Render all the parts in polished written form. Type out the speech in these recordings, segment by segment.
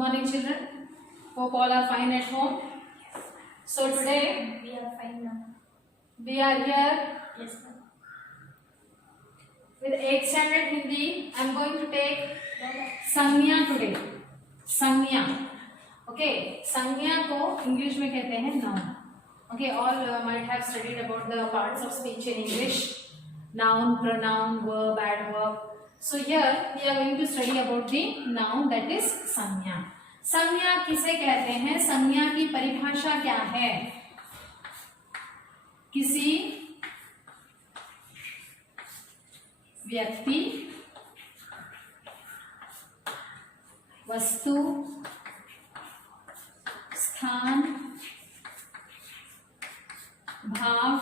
morning, children. Hope all are fine at home. So today We are fine now. we are here Yes, ma'am. with 8th standard Hindi. I am going to take संज्ञा today. संज्ञा. Okay. संज्ञा को English में कहते हैं noun. Okay. All might have studied about the parts of speech in English. Noun, pronoun, verb, adverb. So here we are going to study about the noun, that is संज्ञा. संज्ञा किसे कहते हैं? संज्ञा की परिभाषा क्या है? किसी व्यक्ति, वस्तु, स्थान, भाव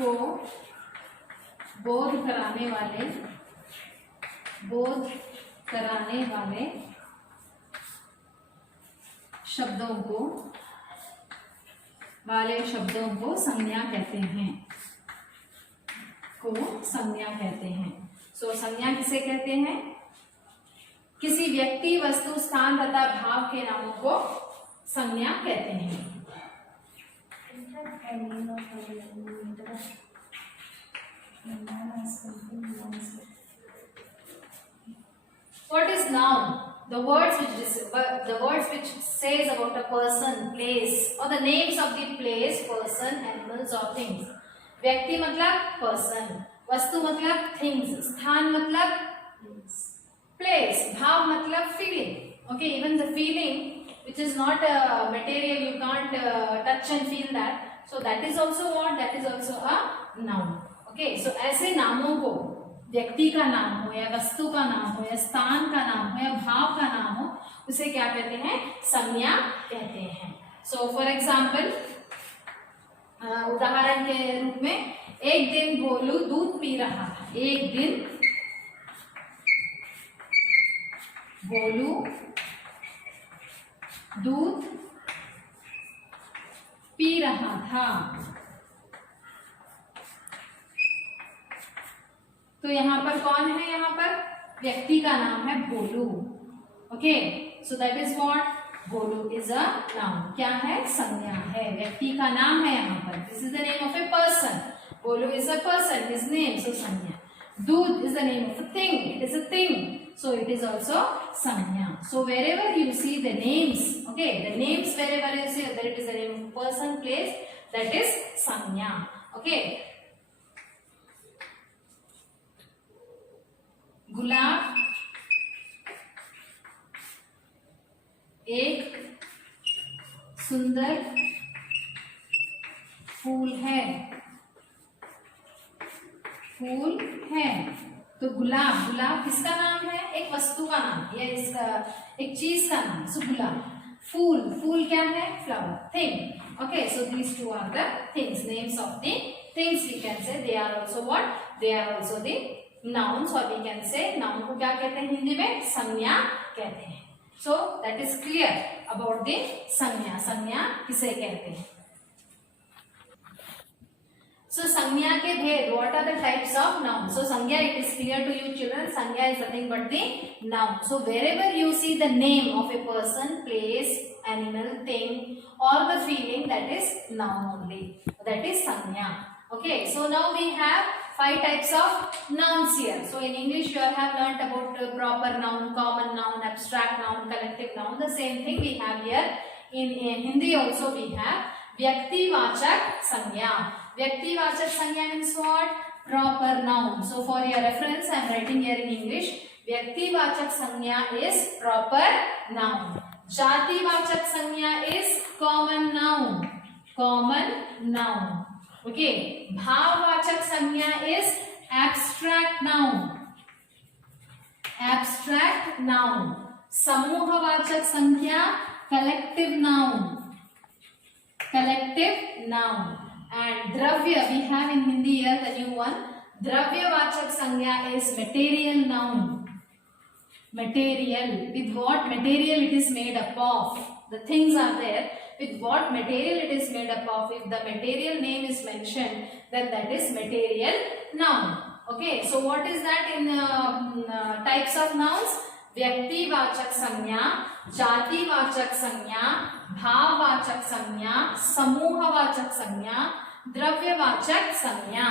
को बोध कराने वाले शब्दों को संज्ञा कहते हैं. सो संज्ञा किसे कहते हैं? किसी व्यक्ति, वस्तु, स्थान तथा भाव के नामों को संज्ञा कहते हैं. What is noun? The words which says about a person, place, or the names of the place, person, animals or things. व्यक्ति मतलब person, वस्तु मतलब things, स्थान मतलब place, भाव मतलब feeling. Okay, even the feeling which is not a material, you can't touch and feel that. So that is also what? That is also a noun. Okay, so ऐसे नामों को, व्यक्ति का नाम हो या वस्तु का नाम हो या स्थान का नाम हो या भाव का नाम हो, उसे क्या कहते हैं? संज्ञा कहते हैं. सो फॉर एग्जाम्पल, उदाहरण के रूप में, एक दिन भोलू दूध पी रहा था. एक दिन भोलू दूध पी रहा था. तो यहाँ पर कौन है? यहाँ पर व्यक्ति का नाम है Bholu. Okay, so that is what? Bholu is a noun. क्या है? संज्ञा है. व्यक्ति का नाम है यहाँ पर. This is the name of a person. Bholu is a person, his name, so संज्ञा. Doodh is the name of a thing, it is a thing, so it is also संज्ञा. So wherever you see the names, okay, the names wherever you see that it is the name of person, place, that is संज्ञा. Okay. गुलाब एक सुंदर फूल है. तो गुलाब किसका नाम है? एक वस्तु का नाम या इसका एक चीज का नाम. सो गुलाब. फूल क्या है? Flower, thing. Okay, so these two are the things, names of the things. We can say they are also what? They are also the nouns. और वी कैन से नाउन को क्या कहते हैं हिंदी में? संज्ञा कहते हैं. So that is clear about the संज्ञा. संज्ञा किसे कहते हैं? So संज्ञा के भेद, what are the types of nouns? So संज्ञा, it is clear to you children, संज्ञा is nothing but the noun. So wherever you see the name of a person, place, animal, thing, or the feeling, that is noun only. That is संज्ञा. Okay, so now we have 5 types of nouns here. So in English you have learnt about proper noun, common noun, abstract noun, collective noun. The same thing we have here. In Hindi also we have व्यक्तिवाचक संज्ञा. व्यक्तिवाचक संज्ञा means what? Proper noun. So for your reference, I am writing here in English. व्यक्तिवाचक संज्ञा is proper noun. जातिवाचक संज्ञा is common noun. Okay. भाववाचक संज्ञा is abstract noun. समूहवाचक संज्ञा collective noun. And द्रव्य, we have in Hindi here the new one. द्रव्यवाचक संज्ञा is material noun. Material, with what material it is made up of? The things are there. With what material it is made up of? If the material name is mentioned, then that is material noun. Okay, so what is that in types of nouns? व्यक्तिवाचक संज्ञा, जातिवाचक संज्ञा, भाववाचक संज्ञा, समूहवाचक संज्ञा, द्रव्यवाचक संज्ञा.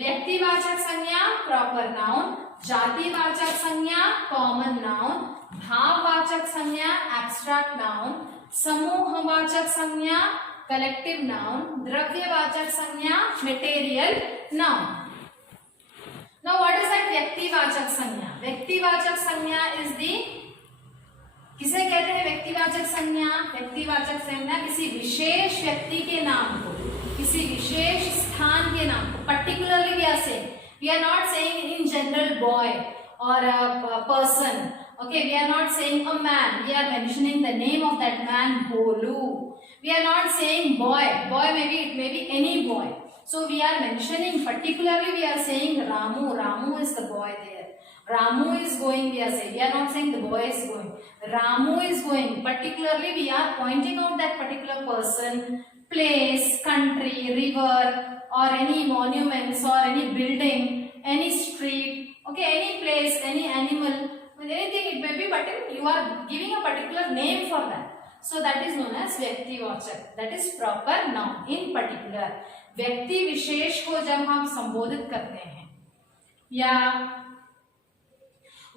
व्यक्तिवाचक संज्ञा proper noun, जातिवाचक संज्ञा common noun, भाववाचक संज्ञा abstract noun, समूहवाचक संज्ञा कलेक्टिव नाउन, द्रव्यवाचक संज्ञा material noun. Now what is that व्यक्तिवाचक संज्ञा? व्यक्तिवाचक संज्ञा इज दी, किसे कहते हैं व्यक्तिवाचक संज्ञा? व्यक्तिवाचक संज्ञा किसी विशेष व्यक्ति के नाम को, किसी विशेष स्थान के नाम को, particularly we are saying, we are not saying in general boy or a person. Okay, we are not saying a man, we are mentioning the name of that man, Bolu. We are not saying boy, maybe it may be any boy. So we are mentioning, particularly we are saying Ramu is the boy there. Ramu is going, we are saying, we are not saying the boy is going. Ramu is going, particularly we are pointing out that particular person, place, country, river, or any monuments or any building, any street. Okay, any place, any animal, anything it may be, but you are giving a particular name for that. So that is known as व्यक्तिवाचक. That is proper noun. In particular, व्यक्ति विशेष को जब हम संबोधित करते हैं या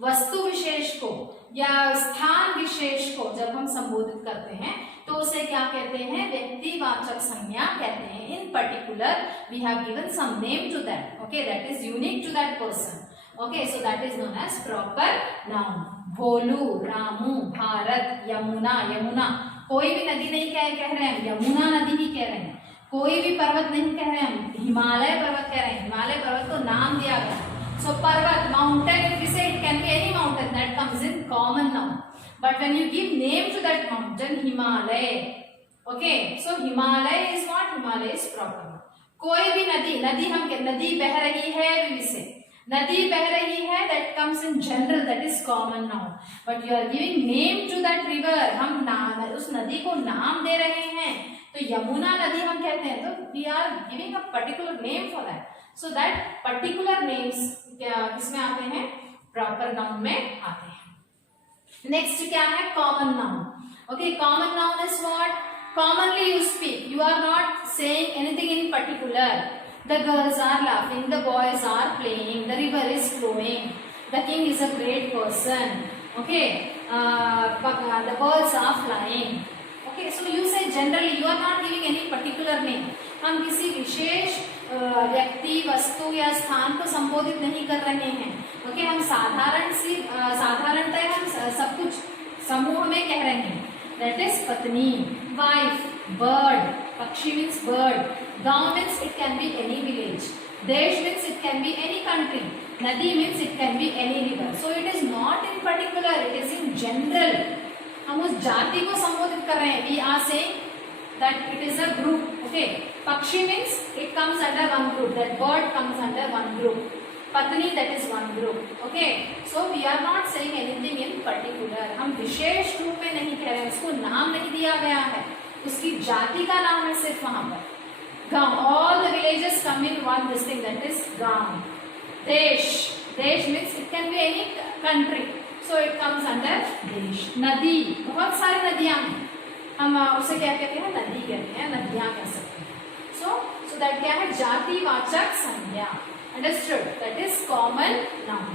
वस्तु विशेष को या स्थान विशेष को जब हम संबोधित करते हैं तो उसे क्या कहते हैं? व्यक्तिवाचक संज्ञा कहते हैं. In particular, we have given some name to that. Okay, that is unique to that person. Okay, so that is known as proper noun. भोलू, रामू, भारत, यमुना. यमुना कोई भी नदी नहीं कह रहे हैं, यमुना नदी ही कह रहे हैं. कोई भी पर्वत नहीं कह रहे हैं, हिमालय पर्वत कह रहे हैं. हिमालय पर्वत को नाम दिया गया. So पर्वत, mountain, if we say it can be any mountain, that comes in common noun. But when you give name to that mountain, Himalaya. Okay, so Himalaya is what? Himalaya is proper noun. कोई भी नदी हम नदी बह रही है, we say नदी बह रही है, that comes in general, that is common noun. But you are giving name to that river, हम उस नदी को नाम दे रहे हैं, तो यमुना नदी हम कहते हैं, तो we are giving a particular name for that. So that particular names किसमें आते हैं? प्रॉपर नाउन में आते हैं. नेक्स्ट क्या है? Common noun. Okay, common noun is what? Commonly you speak, you are not saying anything in particular. The girls are laughing, the boys are playing, the river is flowing, the king is a great person. Okay, the birds are flying. Okay, so you say generally, you are not giving any particular name. हम किसी विशेष व्यक्ति, वस्तु या स्थान को संबोधित नहीं कर रहे हैं. ओके, हम साधारणतः हम सब कुछ समूह में कह रहे हैं. That is पत्नी, wife, bird. Pakshi means bird. Gaon means it can be any village. Desh means it can be any country. Nadi means it can be any river. So it is not in particular, it is in general. हम उस जाति को संबोधित कर रहे हैं. We are saying that it is a group. Okay. Pakshi means it comes under one group. That bird comes under one group. पत्नी, that is one group. Okay, so we are not saying anything in particular. हम विशेष रूप में नहीं कह रहे हैं, उसको नाम नहीं दिया गया है, उसकी जाति का नाम है सिर्फ वहां पर. गांव, all the villages come in one this thing, that is गांव. देश, देश means it can be any country, so it comes under देश. नदी, बहुत सारी नदियां हैं, हम उसे क्या कहते हैं? नदी कहते हैं, नदियां कह सकते हैं. So that क्या है? जातिवाचक संज्ञा. Understood? That is common noun.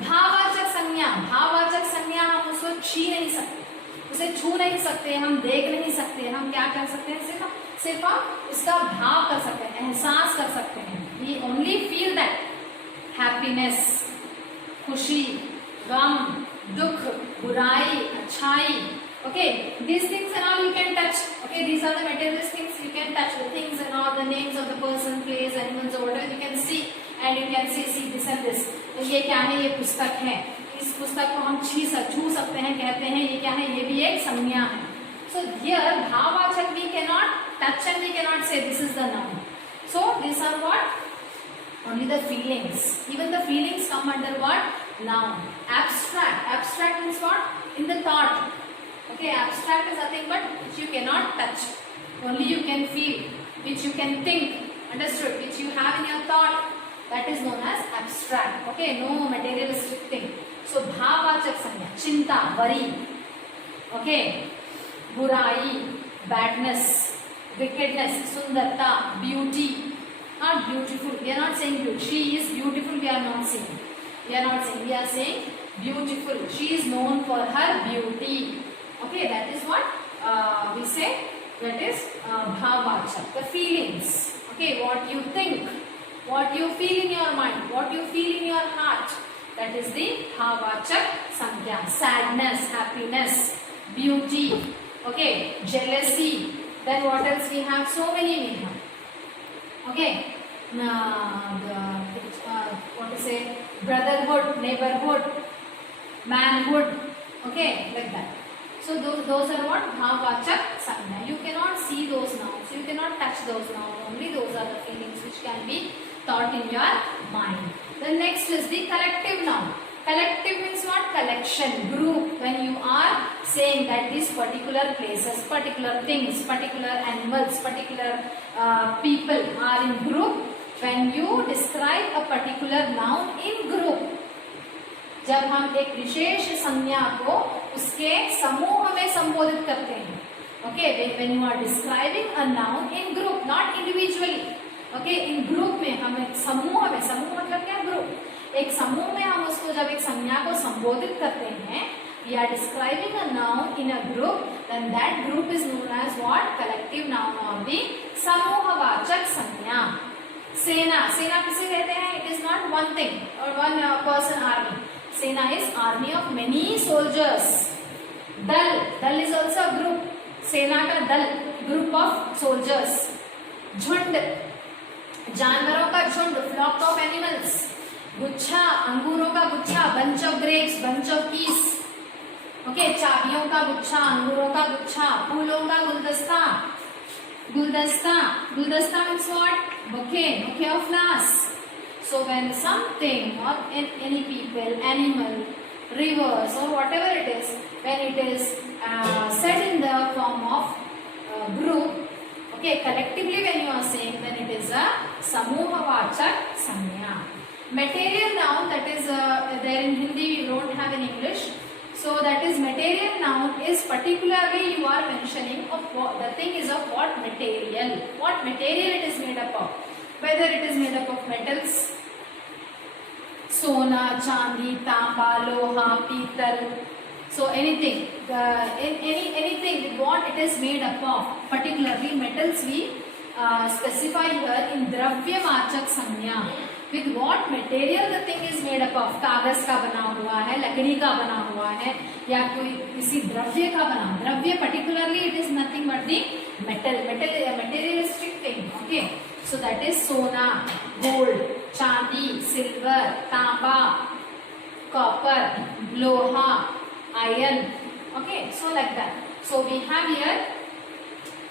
भाववाचक संज्ञा. भाववाचक संज्ञा हम उसको छू नहीं सकते, उसे छू नहीं सकते, हम देख नहीं सकते. हम क्या कर सकते हैं? सिर्फ इसका भाव कर सकते हैं, एहसास कर सकते हैं. We only feel that happiness, खुशी, गम, दुख, बुराई, अच्छाई. Okay, these things and all you can touch. Okay, these are the materialist things you can touch. The things and all, the names of the person, place, animals, or whatever you can see, and you can see this and this. तो ये क्या है? ये पुस्तक है. इस पुस्तक को हम छू सकते हैं, कहते हैं ये क्या है? ये भी एक संज्ञा है. So here भाववाचक we cannot touch and we cannot say this is the noun. So these are what? Only the feelings. Even the feelings come under what? Noun. Abstract. Abstract means what? In the thought. Okay, abstract is nothing but which you cannot touch, only you can feel, which you can think. understood, which you have in your thought, that is known as abstract. Okay, no materialistic thing. So भाववाचक संज्ञा, चिंता, worry, okay, बुराई, badness, wickedness, सुंदरता, beauty, not beautiful. We are not saying beauty. She is beautiful. We are not saying. We are not saying. We are saying beautiful. She is known for her beauty. Okay, that is what we say. That is bhavachak. The feelings. Okay, what you think, what you feel in your mind, what you feel in your heart. That is the bhavachak sankhya. Sadness, happiness, beauty. Okay, jealousy. Then what else we have? So many we have. Okay, what to say? Brotherhood, neighborhood, manhood. Okay, like that. So those are what bhavachak sanya. You cannot see those nouns. You cannot touch those nouns. Only those are the feelings which can be thought in your mind. The next is the collective noun. Collective means what? Collection, group. When you are saying that these particular places, particular things, particular animals, particular people are in group, when you describe a particular noun in group, जब हम एक विशेष संज्ञा को उसके समूह में संबोधित करते हैं. Okay, when you are describing a noun in group, not individually. Okay, in group में हम एक समूह में, समूह मतलब क्या? ग्रुप. एक समूह में हम उसको जब एक संज्ञा को संबोधित करते हैं, we are describing a noun in a group, then that group is known as what? Collective noun or the समूहवाचक संज्ञा. सेना, सेना किसे कहते हैं? It is not one thing or one person army. Sena is army of many soldiers. Dal, dal is also a group. Sena का दल, group of soldiers. झुंड, जानवरों का झुंड, flock of animals. गुच्छा, अंगूरों का गुच्छा, bunch of grapes, bunch of keys. Okay, चाबियों का गुच्छा, अंगूरों का गुच्छा, फूलों का गुलदस्ता. गुलदस्ता, गुलदस्ता means what? Bouquet, bouquet of flowers. So when something or any people, animal, rivers or whatever it is, when it is said in the form of group, okay, collectively when you are saying, then it is a samuhavachak sanya. Material noun, that is there in Hindi, we don't have in English. So that is material noun is particularly you are mentioning of what the thing is of what material. What material it is made up of. Whether it is made up of metals, सोना, चांदी, तांबा, लोहा, पीतल, so anything, anything with what it is made up of. Particularly metals we specify here in द्रव्यवाचक संज्ञा. With what material the thing is made up of. कागज का बना हुआ है, लकड़ी का बना हुआ है, या कोई किसी द्रव्य का बना. द्रव्य particularly it is nothing but the metal. Metal is a materialistic thing. Okay, so that is सोना, gold, चांदी, सिल्वर, तांबा, कॉपर, लोहा, iron. Okay, so like that. So we have here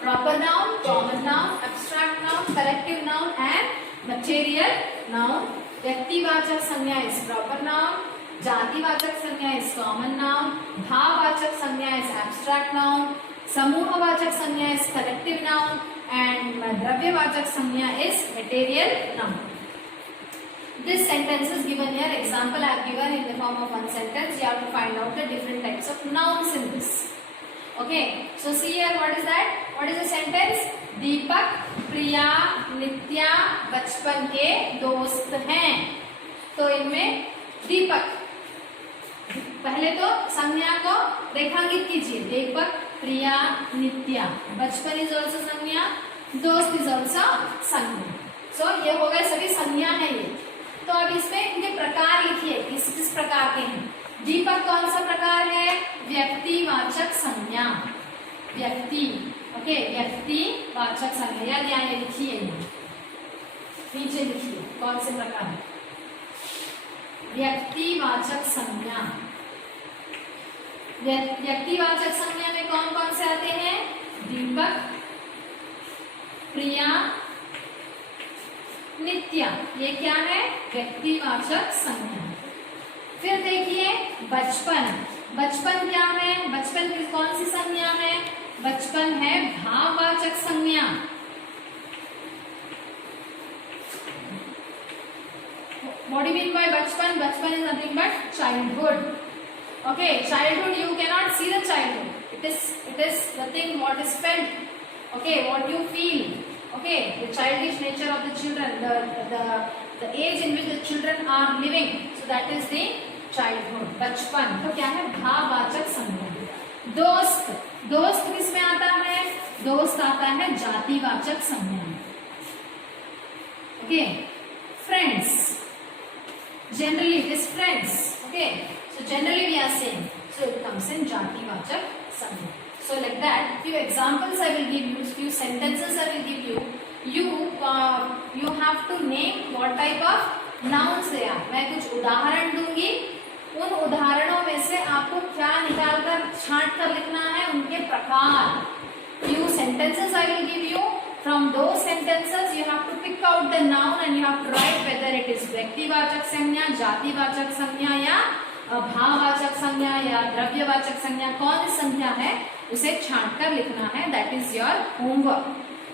proper noun, common noun, abstract noun, collective noun and material noun. व्यक्तिवाचक संज्ञा is proper noun, जातिवाचक संज्ञा is common noun, भाववाचक संज्ञा is abstract noun, समूहवाचक संज्ञा is collective noun and द्रव्यवाचक संज्ञा is material noun. This sentence is given here. Example I have given in the form of one sentence. You have to find out the different types of nouns in this. Okay. So see here, what is that? What is the sentence? दीपक, प्रिया, नित्या बचपन के दोस्त हैं. तो इनमें दीपक, पहले तो संज्ञा को रेखांकित कीजिए. दीपक, प्रिया, नित्या. बचपन इज ऑल्सो संज्ञा, दोस्त इज ऑल्सो संज्ञा. सो ये हो गए सभी संज्ञा है ये. तो अब इसमें इनके प्रकार लिखिए, किस किस प्रकार के हैं. दीपक कौन सा प्रकार है? व्यक्तिवाचक संज्ञा. व्यक्ति, ओके, व्यक्तिवाचक संज्ञा. याद यहाँ लिखिए, नीचे लिखिए कौन से प्रकार है. व्यक्तिवाचक संज्ञा. व्यक्तिवाचक संज्ञा में कौन कौन से आते हैं? दीपक, प्रिया, नित्या. ये क्या है? व्यक्तिवाचक संज्ञा. फिर देखिए बचपन. बचपन क्या है? बचपन की कौन सी संज्ञा है? बचपन है भाववाचक संज्ञा. What do you mean by bachpan? Bachpan is nothing but childhood. Okay, childhood, you cannot see the childhood. It is the thing what is felt. Okay, what you feel. Okay, the childish nature of the children, the age in which the children are living. So that is the childhood. बचपन तो क्या है? भाववाचक संज्ञा. दोस्त, दोस्त किसमें आता है? दोस्त आता है जातिवाचक संज्ञा में. Okay, friends. Generally it is friends. Okay, so generally we are saying, so it comes in jativačak sanya. So like that, few examples I will give you, few sentences I will give you. You have to name what type of nouns they are. मैं कुछ उदाहरण दूंगी, उन उदाहरणों में से आपको क्या निकाल कर छांट कर लिखना है, उनके प्रकार. Few sentences I will give you. From those sentences you have to pick out the noun and you have to write whether it is व्यक्तिवाचक संज्ञा, जातिवाचक संज्ञा या भाववाचक संज्ञा या द्रव्यवाचक संज्ञा. कौन सी संज्ञा है उसे छांट कर लिखना है. That is your homework.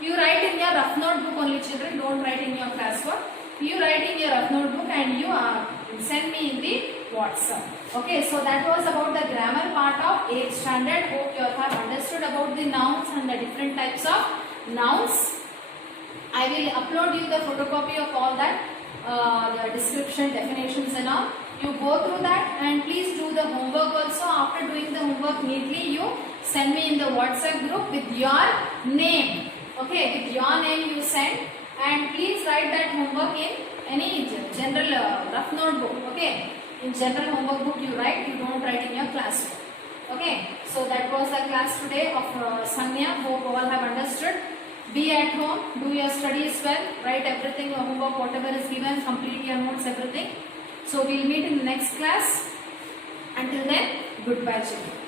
You write in your rough notebook only, children. Don't write in your classwork. You write in your rough notebook and you send me in the WhatsApp. Okay, so that was about the grammar part of 8th standard. Hope you all have understood about the nouns and the different types of nouns. I will upload you the photocopy of all that, the description, definitions and all. You go through that and please do the homework also. After doing the homework neatly, you send me in the WhatsApp group with your name. Okay, with your name you send, and please write that homework in any general rough notebook. Okay, in general homework book you write, you don't write in your classroom. Okay, so that was the class today of Sanya. Hope all have understood. Be at home, do your studies well, write everything, your homework, whatever is given, complete your notes, everything. So we'll meet in the next class. Until then, goodbye children.